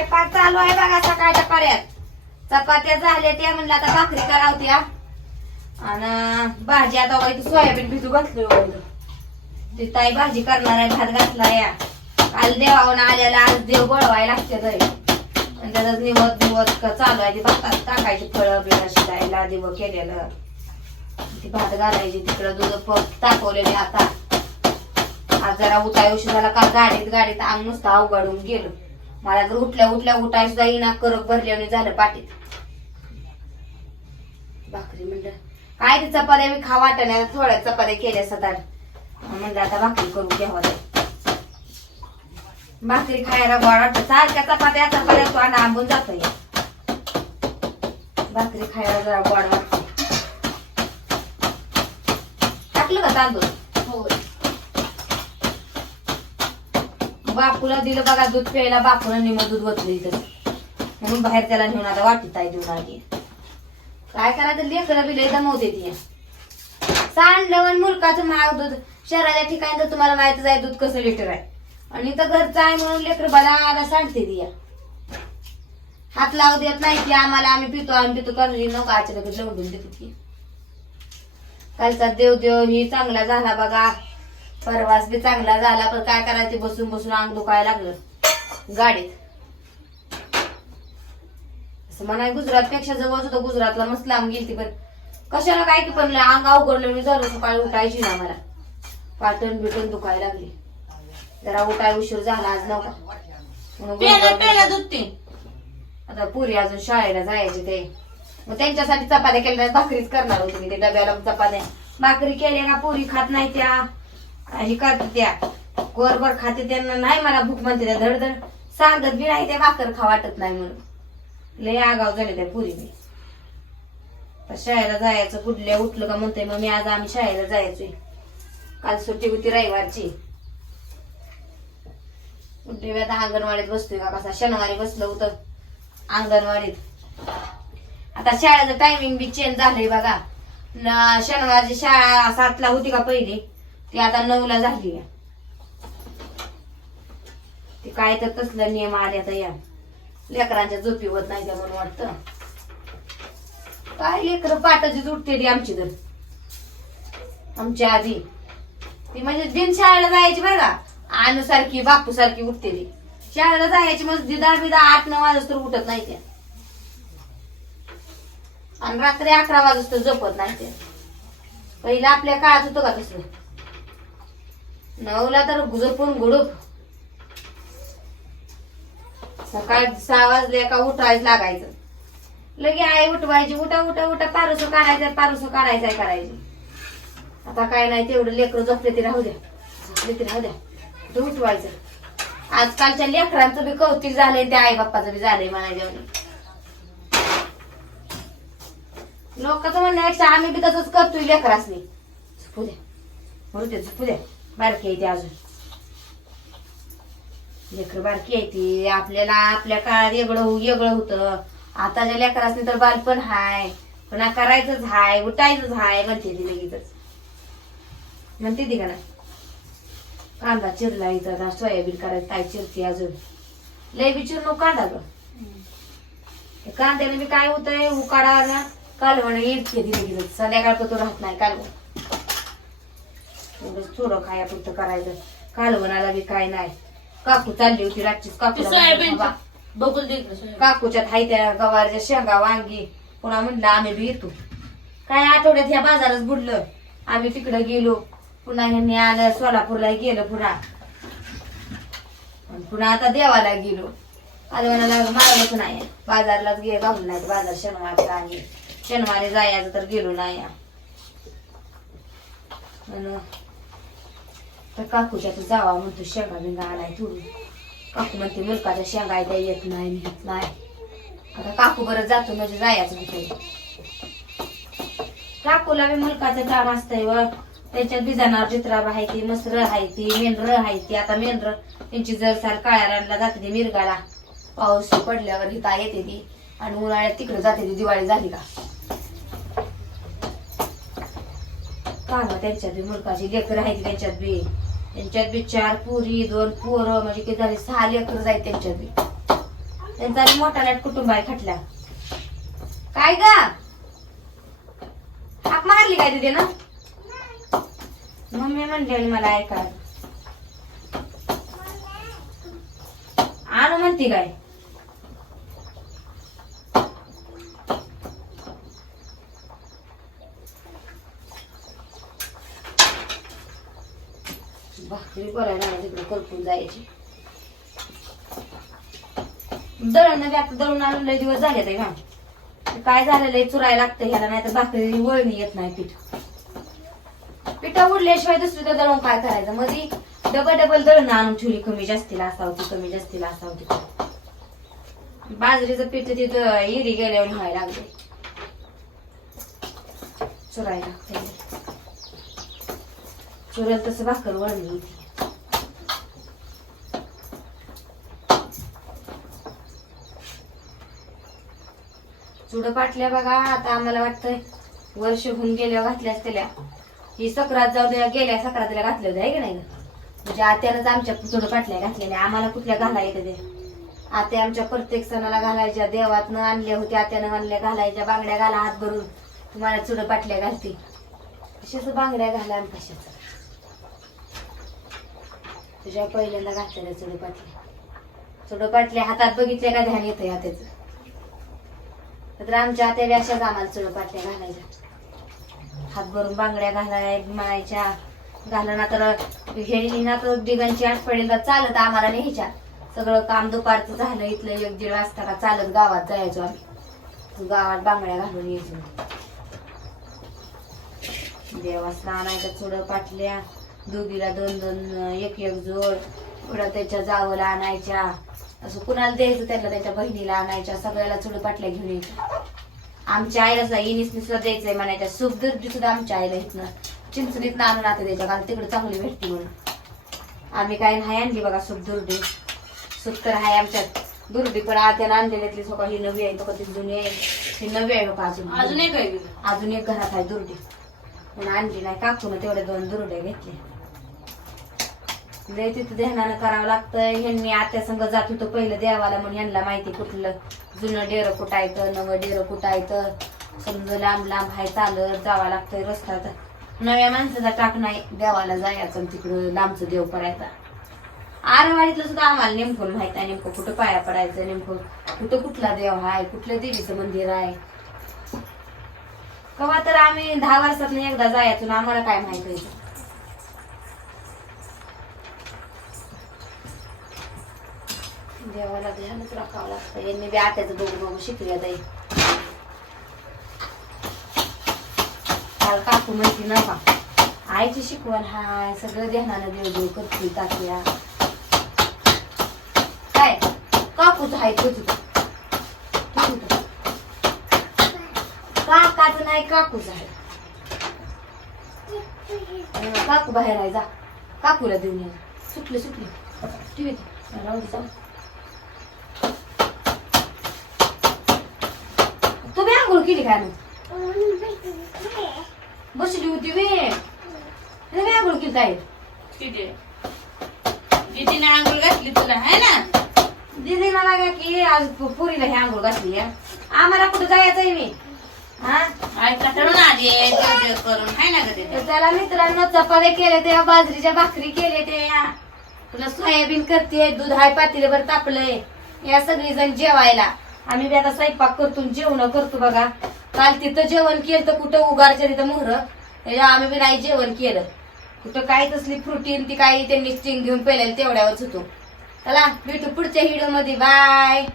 स्वयंपाक चालू आहे बघा सकाळच्या पर्यात चपात्या झाल्या त्या म्हणलं आता भाकरी करावत्या आणि भाजी आता बघा सोयाबीन भिजू घातली ती ताई भाजी करणार आहे भात घातला या काल देवाहून आल्याला आज देव बळवायला लागते तरी आणि त्याचाच निवत निवत चालू आहे ती भातात टाकायची फळं बिळं शिजायला देव केलेलं. ती भात घालायची तिकडं दूध प- तापवलेली आता. आज जरा उठाय उशीर झाला का गाडीत गाडीत अंग नुसतं अवघडून गेलो. मला तर उठल्या उठल्या उठाय सुद्धा येईना करक भरल्याने झालं पाठीत भाकरी म्हणलं काय ते चपात्या मी खा वाटण्या थोड्या चपात्या केल्या सदाड म्हणलं आता भाकरी करून घ्यावा भाकरी खायला गोड वाटतं. सारख्या चपात्या चपात्या तोंड आंबून जातो भाकरी खायला जरा गोड वाटतं. टाकलं का तांदूळ? हो बापूला दिलं बघा दूध प्यायला बापूला निम दूध बसलं इथं. म्हणून बाहेर त्याला नेऊन आता वाटत आहे देऊन आली. काय करायचं लेकरं बिले दमवते ती. सांडलं मुलकाचं महाग दूध. शहराच्या ठिकाणी तर तुम्हाला माहितच आहे दूध कसं लिटर आहे. आणि तर घरचं आहे म्हणून लेकर बला सांडते ती. हात लावू देत नाही की आम्हाला आम्ही पितो आम्ही पितो. करून नको अचानक लवडून देतो की कालचा देव देव ही चांगला झाला बघा. परवास बी चांगला झाला पण काय करायचं बसून बसून अंग दुखायला लागलं. गाडीत. असं म्हणाय गुजरात पेक्षा जवळ होतं गुजरातला मस्त लांब गेलती पण कशाला काय की पण अंग अवघडलं मी झालं सकाळी उठायची ना मला. पाटण बिटण दुखायला लागली. जरा उठाय उशीर झाला आज नव्हता. आता पुरी अजून शाळेला जायचे ते. मग त्यांच्यासाठी चपात्या केल्या भाकरीच करणार होती मी ते डब्याला चपात्या. भाकरी केल्या का पुरी खात नाही त्या. हे करते त्या. गोरभर खाते त्यांना नाही मला भूक म्हणते त्या धडधड. सांगत बी नाही त्या भाकर खा वाटत नाही म्हणून. लय आगाव झाले त्या पुरी तर शाळेला जायचं कुठल्या उठलं का म्हणते मग मी आज आम्ही शाळेला जायचोय. काल सुट्टी होती रविवारची. कुठे मी आता अंगणवाडीत बसतोय का कसा? शनिवारी बसलं होतं अंगणवाडीत. आता शाळेचं टायमिंग बी चेंज झालंय बघा. शनिवारची शाळा सातला होती का पहिली? ती आता नऊला झाली आहे. ती काय तर कसलं नियम आले तर या. लेकरांच्या झोपी होत नाही त्या म्हणून वाटतं. काय लेकर पाटाची उठते ती आमची तर. आमची आधी. ती म्हणजे बिन शाळेला जायची बरं का. आणू सारखी बापू सारखी उठते ती. शाळेला जायची म्हणजे मग दिदा बिदा आठ नऊ वाजता तर उठत नाही त्या. आणि रात्री अकरा वाजता झोपत नाही ते पहिलं आपल्या काळात होतं का तसं नऊला तर झोपून गुडूप सकाळ सहा वाजले का उठायच लागायचं. लगे आई उठवायची उठा उठा उठा पारुस काढायचं पारुस काढायचंय करायची. आता काय नाही तेवढं लेकरं झोपले ते राहू द्या. झोपले ते राहू द्या. ते उठवायचं. आजकालच्या लेकरांचं बी कौतिक झालंय त्या आई बाप्पाचं बी झालंय म्हणायचं लोकांचं म्हणण्यापेक्षा आम्ही बी तसंच करतोय लेकरासनी. झोपू द्या. म्हणू दे झोपू द्या. बारकी आहे ती अजून. लेकर बारकी आहे ती. आपल्याला आपल्या काळात येगळं हो- येगळं होतं. आताच्या लेकरासनी तर बालपण हाय. पुन्हा करायचंच हाय उठायचंच हाय म्हणते ती लगेच म्हणते ती का ना कांदा चिरला इथं आता सोयाबीन करायचं काय चिरते अजून? लय बी चिरणू कांदा ग. कांद्याने बी काय होतंय? उकाडा ना कालवण इतके दिले गेले संध्याकाळ तो राहत नाही कालवण. एवढंच थोडं खायापुरतं करायचं. कालवणाला बी काय नाही. काकू चालली होती रातचीच काकू बघून. काकूच्यात हाय त्या गवारच्या शेंगा वांगी. पुन्हा म्हणलं आम्ही बी येतो. काय आठवड्यात ह्या बाजारच बुडलं. आम्ही तिकडे गेलो. पुन्हा ह्यांनी आलं सोलापूरला गेलं पुन्हा. पुन्हा आता देवाला गेलो. आलवणाला मारलंच नाही. बाजारलाच गे घालून नाही बाजार शनिवारचा आणि शनिवारी जायचं तर गेलो नाही. म्हणून तर काकूच्या तू जावा म्हणतो शेंगा बिंगा आलाय तू. काकू म्हणते मुलकाच्या शेंगा आहे येत नाही येत नाही. आता काकू बरं जातो म्हणजे जायचं होते काकूला बी मुलकाचं काम असतंय व. त्यांच्यात बी जनावर चित्राब आहे ती मसर आहे ती मेंढर आहे ती. आता मेंढर त्यांची जर सार काळ्या रानला जाते ती मिरगाला. पाऊस पडल्यावर हिता येते ती. आणि उन्हाळ्यात तिकडे जाते ती दिवाळी झाली का? काम त्यांच्यात बी मुलकाची लेकर आहे ती त्यांच्यात बी. त्यांच्यात बी चार पुरी दोन पोरं म्हणजे किती झाले? सहा लेकर जाईल त्यांच्यात बी. त्यांचा मोठा नाट कुटुंब आहे खटल्या काय ग? हाक मारली काय तिथे ना मम्मी म्हणते मला ऐका आणू म्हणती काय? भाकरी करायला तिकडे करपून जायची. दळण बी आता दळून आणून लय दिवस झाले ते घाम काय झालेलं आहे चुरायला लागतं ह्याला नाही तर भाकरी वळणी येत नाही पीठ. पिठा उडल्याशिवाय दुसरी तर दळून काय करायचं? मध्ये डबल डबल दळण आणून ठेवली कमी जास्तीला असावं ती कमी जास्तीला असावं ती बाजरीचं पीठ तिथं इरी गेल्यावर व्हायला लागले चुरायला लागते चुरेल तसं भाकर वळणी होती. चुडं पाटल्या बघा आता आम्हाला वाटतंय वर्ष होऊन गेल्या घातल्या त्याला ही सकरात जाऊ द्या गेल्या सकरातीला घातल्या होत्या की नाही म्हणजे आत्यानंच आमच्या चुडं पाटल्या घातलेल्या आम्हाला कुठल्या घाला येते ते? आत्या आमच्या प्रत्येक सणाला घालायच्या देवातनं आणल्या होत्या आत्यानं आणल्या घालायच्या बांगड्या घाला हात भरून. तुम्हाला चुडं पाटल्या घालते. कशाच बांगड्या घाला आणि कशाच? तुझ्या पहिल्यांदा घातलेल्या चुडं पाटल्या. चुडं पाटल्या हातात बघितल्या का ध्यान येतं आत्याचं? तर आमच्या आत्या बी अशाच आम्हाला चुडं पाटल्या घालायच्या. हात भरून बांगड्या घालाय म्हणायच्या ना तर हे ना तर दिगांची आठ पडेल चालत आम्हाला न्यायच्या सगळं काम दुपारचं झालं इथलं एक दीड वाजता का चालत गावात जायचो आम्ही. गावात बांगड्या घालून यायचो. देवासला आणायच्या चुडं पाटल्या. दोघीला दोन दोन एक एक जोड. पुढं त्याच्या जावला आणायच्या. असं कुणाला द्यायचं त्याला त्याच्या बहिणीला आणायच्या सगळ्याला चुडं पाटल्या घेऊन यायच्या. आमच्या आईला सुद्धा इनिस सुद्धा द्यायचंय म्हणायच्या. सूप दुर्डी सुद्धा आमच्या आईला इथनं. चिंचणीत आणून आता द्यायच्या कारण तिकडे चांगली भेटती म्हणून. आम्ही काय नाही आणली बघा सूप दुर्डी सूप तर आहे आमच्यात. दुर्डी पण आत्यानं आणलेली स्वतः ही नवी आहे तो कधी जुनी आहे. ही नवी आहे बघा अजून. अजून एक आहे. अजून एक घरात आहे दुर्डी पण आणली नाही. काकून तेवढे दोन दुर्ड्या घेतले लय तिथं ध्यानानं करावं लागतं ह्यांनी आत्या संग जात होतो पहिलं देवाला म्हणून ह्यांना माहिती कुठलं. जुनं डेरं कुटायचं नवं डेरं कुटायचं समजा लांब लांब हाय चालत जावं लागतंय रस्त्यात. नव्या माणसाचा टाक नाही देवाला जायचं तिकडं लांबचं देव करायचा आरवाडीतलं सुद्धा आम्हाला नेमकं माहीत आहे नेमकं कुठं पाया पडायचं नेमकं कुठं कुठला देव आहे कुठलं देवीचं मंदिर आहे कवा तर आम्ही दहा वर्षातून एकदा जायचो आम्हाला काय माहीत व्हायचं देवाला ध्यानच राखावं लागतं. यांनी बी आत्याचं बघू बघू शिकले ताई काल काकू माहिती नका आईची शिकवण हाय सगळं ध्यानानं देव देव करते तात्या. काय? काकूच आहे तुझ काकाच नाही काकूच आहे काकू बाहेर आहे जा. काकूला देऊन ये. सुटले सुटले. टीव्ही राहू दे, चला. तुम्ही आंघोळ केली काय बसली होती वे तुम्ही आंघोळ केली काय किती आहे? दीदीने आंघोळ घातली तुला है ना? दिदीला लागा की आज पुरीला हे आंघोळ घातली या आम्हाला कुठं जायचंय मी? हा? आई कटाळून आली आहे देव देव करून है ना ग तर त्याला मित्रांनो चपात्या केल्या त्या बाजरीच्या भाकरी केल्या त्या. तुला सोयाबीन करते दूध हाय पातेल्यावर तापलंय. या सगळी जण जेवायला. आम्ही बी आता स्वयंपाक करतो जेवण करतो बघा. काल तिथं जेवण केलं तर कुठं उगारच्या तिथं मोहर. त्याच्या आम्ही बी नाही जेवण केलं. कुठं काय तसली प्रोटीन ती काही त्यांनी स्टिंग घेऊन पेलेलं तेवढ्यावरच होतो. चला भेटू पुढच्या व्हिडिओमध्ये. बाय